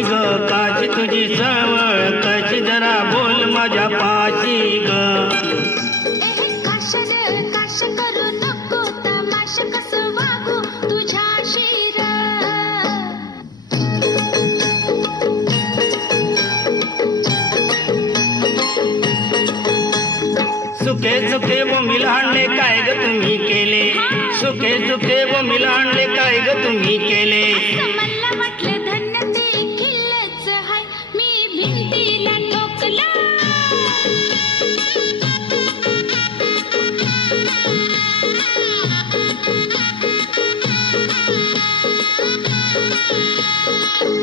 काची ग काची तुझी चळवळ कशी जरा बोल माझ्या पाशी ग. काश करू नको तमाशा कसं वागू तुझ्याशी र. सुखे सुखे व मिलांडे काय ग तुम्ही केले. सुखे सुखे व मिलांडे काय ग तुम्ही केले. मला म्हटलं धन्य ते किल्लच हाय मी भिंतीला टोकलं.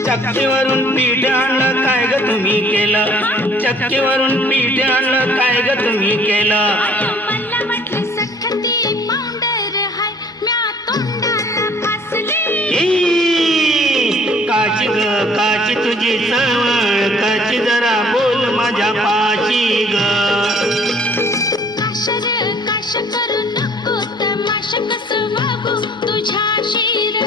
चक्कीवरून पीठ आणलं काय ग तुम्ही केलं. चक्कीवरून पीठ आणलं काय ग तुम्ही केलं. मला म्हटलं सठ्ठती पावडर हाय म्या तोंडाला फासले. काची ग काची तुझी चळवळ काची जरा बोल माझ्या पाशी ग. काश करू नको तमाशा कसं वागू तुझ्याशी र.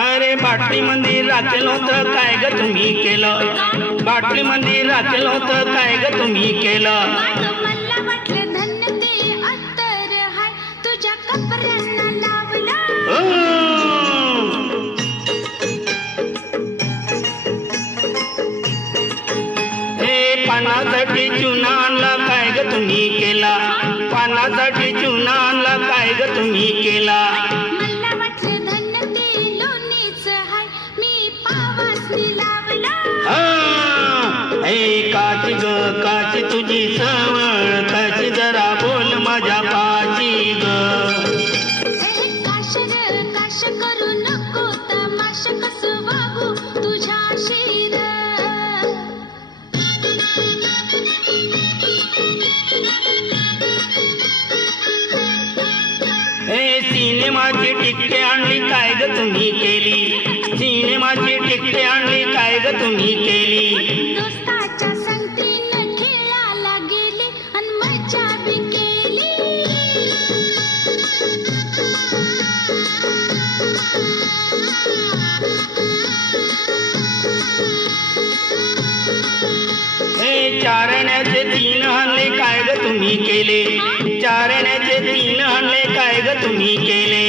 अरे बाटली मध्ये राखेल होतं काय ग तुम्ही केलं. बाटली मध्ये राखेल होतं काय ग तुम्ही केलं. मला म्हटलं धन्य ते अत्तर हाय तुझ्या कपड्यांना लावलं. हे पानासाठी चुना आणला काय ग तुम्ही केला. पानासाठी चुना आणला काय ग तुम्ही केला. मला म्हटलं धन्य ते लोणीच हाय मी पावासनी लावलं. हे काची ग काची तुझी चळवळ कशी जरा बोल माझ्या पाशी ग. काश करू नको तमाशा कसं वागू तुझ्याशी र. हे सिनेमाची तिकिटे आणली काय ग तुम्ही केली. सिनेमाची तिकिटे आणली काय ग तुम्ही केली. दोस्ताच्या संगतीनं खेळायला गेले आणि मजा बी केली. हे चारण्याचे 3 हल्ले काय ग तुम्ही केले. चारण्याचे 3 हल्ले काय ग तुम्ही केले.